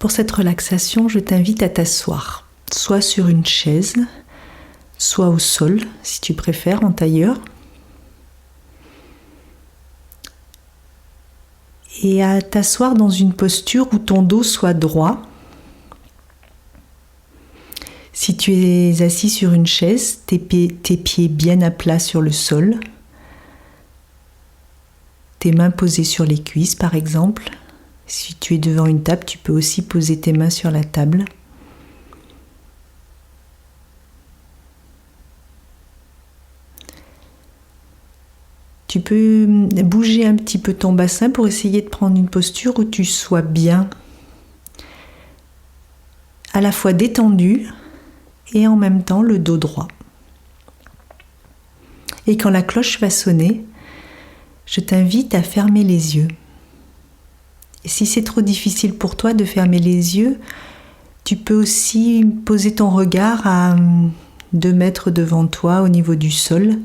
Pour cette relaxation, je t'invite à t'asseoir, soit sur une chaise, soit au sol, si tu préfères, en tailleur. Et à t'asseoir dans une posture où ton dos soit droit. Si tu es assis sur une chaise, tes pieds bien à plat sur le sol, tes mains posées sur les cuisses par exemple. Si tu es devant une table, tu peux aussi poser tes mains sur la table. Tu peux bouger un petit peu ton bassin pour essayer de prendre une posture où tu sois bien, à la fois détendu et en même temps le dos droit. Et quand la cloche va sonner, je t'invite à fermer les yeux. Et si c'est trop difficile pour toi de fermer les yeux, tu peux aussi poser ton regard à 2 mètres devant toi au niveau du sol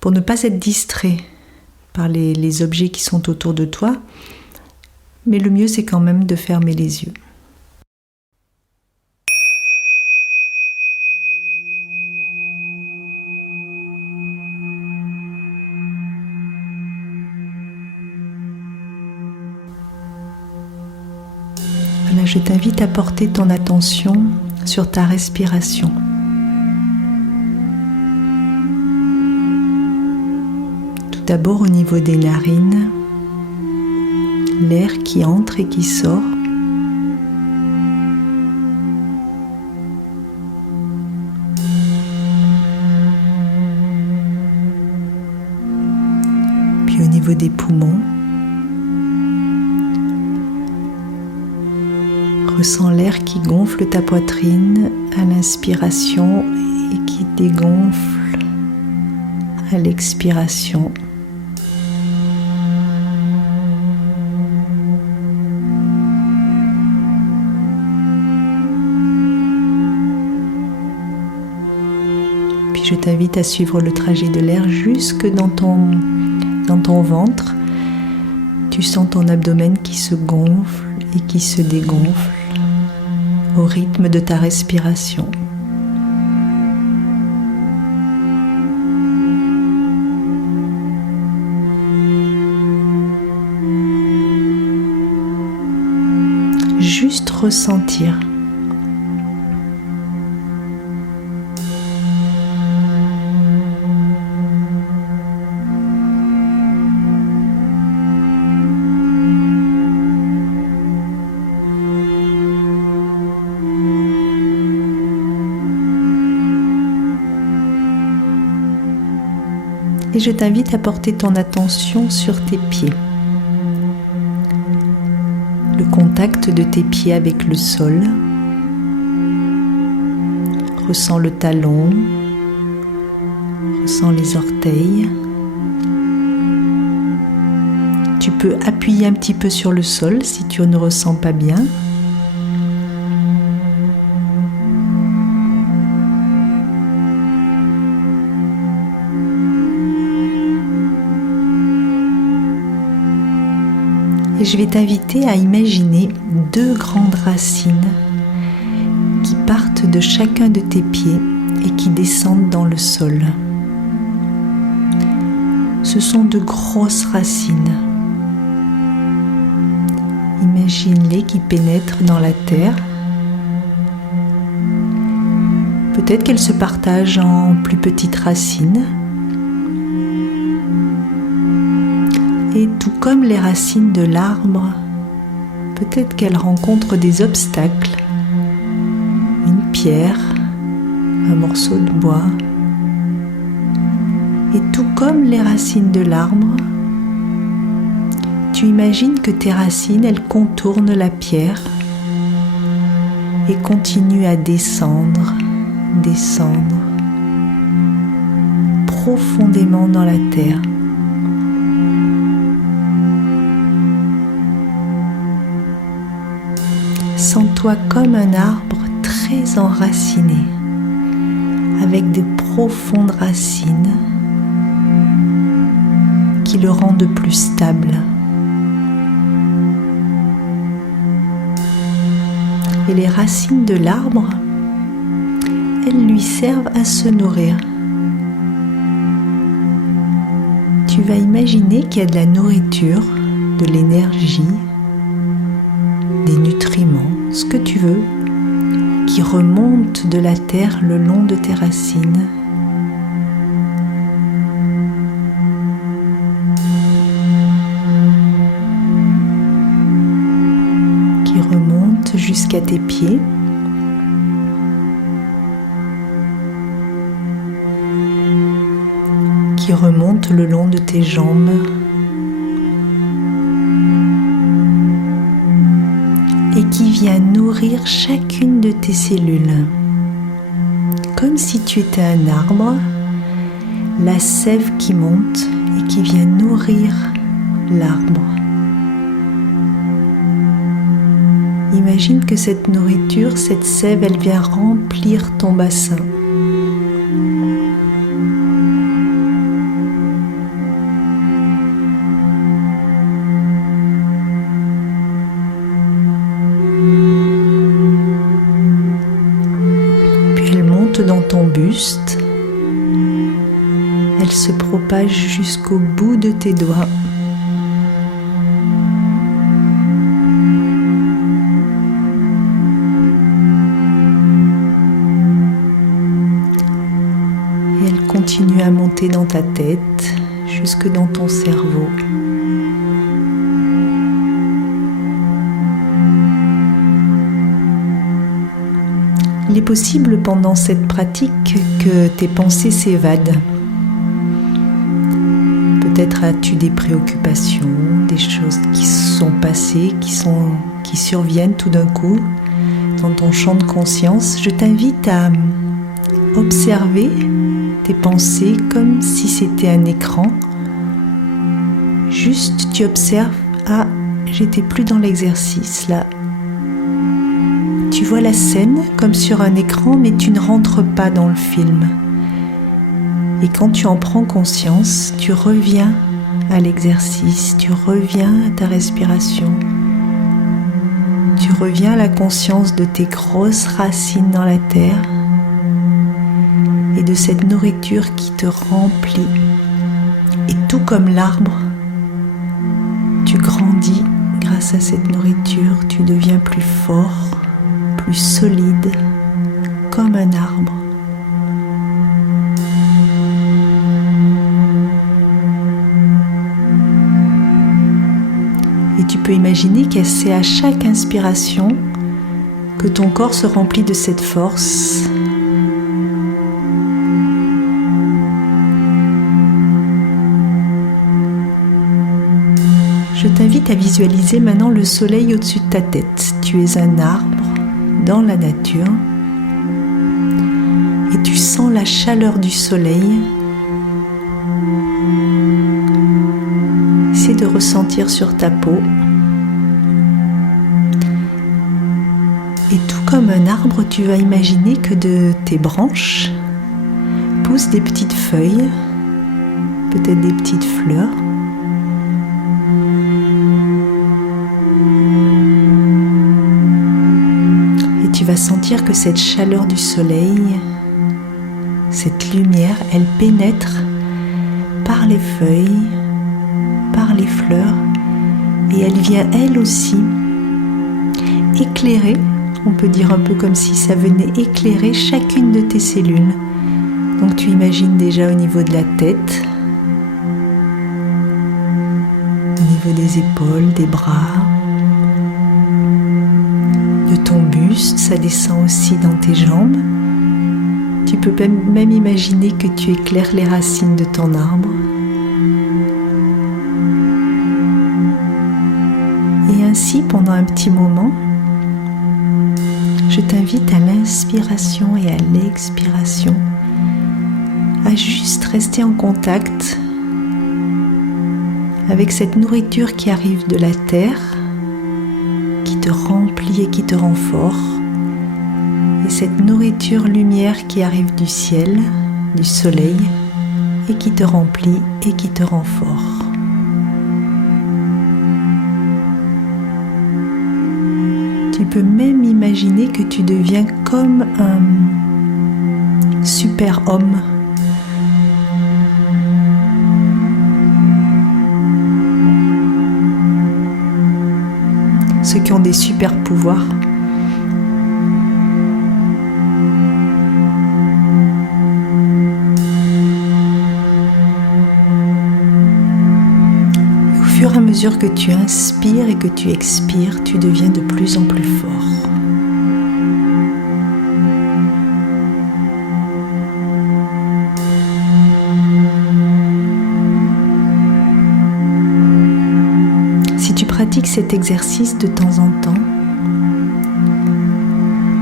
pour ne pas être distrait par les objets qui sont autour de toi. Mais le mieux, c'est quand même de fermer les yeux. Voilà, je t'invite à porter ton attention sur ta respiration. Tout d'abord au niveau des narines, l'air qui entre et qui sort. Puis au niveau des poumons, ressens l'air qui gonfle ta poitrine à l'inspiration et qui dégonfle à l'expiration. Puis je t'invite à suivre le trajet de l'air jusque dans ton ventre. Tu sens ton abdomen qui se gonfle et qui se dégonfle au rythme de ta respiration. Juste ressentir. Et je t'invite à porter ton attention sur tes pieds. Le contact de tes pieds avec le sol. Ressens le talon, ressens les orteils. Tu peux appuyer un petit peu sur le sol si tu ne ressens pas bien. Et je vais t'inviter à imaginer 2 grandes racines qui partent de chacun de tes pieds et qui descendent dans le sol. Ce sont de grosses racines. Imagine-les qui pénètrent dans la terre. Peut-être qu'elles se partagent en plus petites racines. Et tout comme les racines de l'arbre, peut-être qu'elles rencontrent des obstacles, une pierre, un morceau de bois. Et tout comme les racines de l'arbre, tu imagines que tes racines, elles contournent la pierre et continuent à descendre, profondément dans la terre. Sens-toi comme un arbre très enraciné, avec des profondes racines qui le rendent plus stable. Et les racines de l'arbre, elles lui servent à se nourrir. Tu vas imaginer qu'il y a de la nourriture, de l'énergie, des nutriments, ce que tu veux, qui remontent de la terre le long de tes racines. Qui remontent jusqu'à tes pieds. Qui remontent le long de tes jambes. Et qui vient nourrir chacune de tes cellules. Comme si tu étais un arbre, la sève qui monte et qui vient nourrir l'arbre. Imagine que cette nourriture, cette sève, elle vient remplir ton bassin. Dans ton buste, elle se propage jusqu'au bout de tes doigts. Et elle continue à monter dans ta tête, jusque dans ton cerveau. Il est possible pendant cette pratique que tes pensées s'évadent. Peut-être as-tu des préoccupations, des choses qui sont passées, qui surviennent tout d'un coup dans ton champ de conscience. Je t'invite à observer tes pensées comme si c'était un écran. Juste tu observes, ah, j'étais plus dans l'exercice là. Tu vois la scène comme sur un écran, mais tu ne rentres pas dans le film. Et quand tu en prends conscience, tu reviens à l'exercice, tu reviens à ta respiration, tu reviens à la conscience de tes grosses racines dans la terre et de cette nourriture qui te remplit. Et tout comme l'arbre, tu grandis grâce à cette nourriture, tu deviens plus fort, plus solide, comme un arbre. Et tu peux imaginer que c'est à chaque inspiration que ton corps se remplit de cette force. Je t'invite à visualiser maintenant le soleil au-dessus de ta tête. Tu es un arbre dans la nature et tu sens la chaleur du soleil. Essaie de ressentir sur ta peau. Et tout comme un arbre, tu vas imaginer que de tes branches poussent des petites feuilles, peut-être des petites fleurs. Tu vas sentir que cette chaleur du soleil, cette lumière, elle pénètre par les feuilles, par les fleurs, et elle vient elle aussi éclairer, on peut dire un peu comme si ça venait éclairer chacune de tes cellules. Donc tu imagines déjà au niveau de la tête, au niveau des épaules, des bras, de ton buste, ça descend aussi dans tes jambes. Tu peux même imaginer que tu éclaires les racines de ton arbre. Et ainsi, pendant un petit moment, je t'invite à l'inspiration et à l'expiration à juste rester en contact avec cette nourriture qui arrive de la terre, qui te remplit et qui te rend fort, et cette nourriture lumière qui arrive du ciel, du soleil, et qui te remplit et qui te rend fort. Tu peux même imaginer que tu deviens comme un super homme. Ceux qui ont des super pouvoirs. Au fur et à mesure que tu inspires et que tu expires, tu deviens de plus en plus fort. Si tu pratiques cet exercice de temps en temps,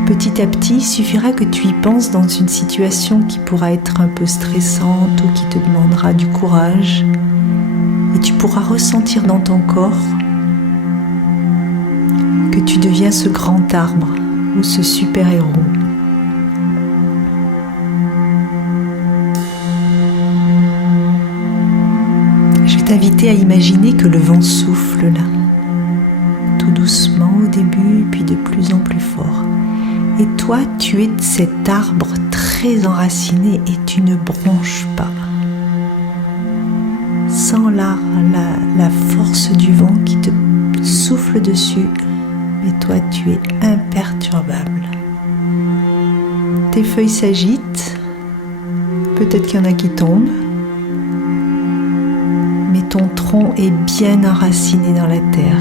petit à petit, il suffira que tu y penses dans une situation qui pourra être un peu stressante ou qui te demandera du courage. Et tu pourras ressentir dans ton corps que tu deviens ce grand arbre ou ce super-héros. Je vais t'inviter à imaginer que le vent souffle là, tout doucement au début, puis de plus en plus fort. Et toi, tu es cet arbre très enraciné et tu ne bronches pas. Sens la force du vent qui te souffle dessus, et toi tu es imperturbable. Tes feuilles s'agitent, peut-être qu'il y en a qui tombent, mais ton tronc est bien enraciné dans la terre.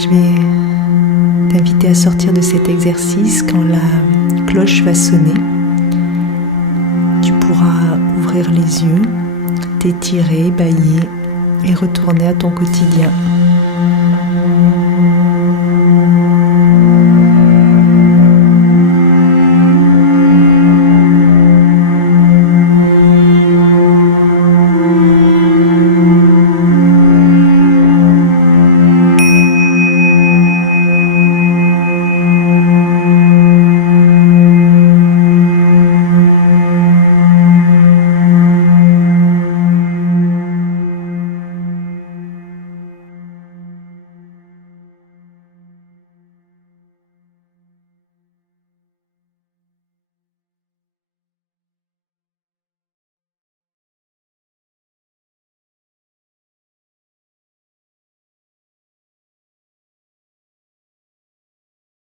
Je vais t'inviter à sortir de cet exercice quand la cloche va sonner. Tu pourras ouvrir les yeux, t'étirer, bâiller et retourner à ton quotidien.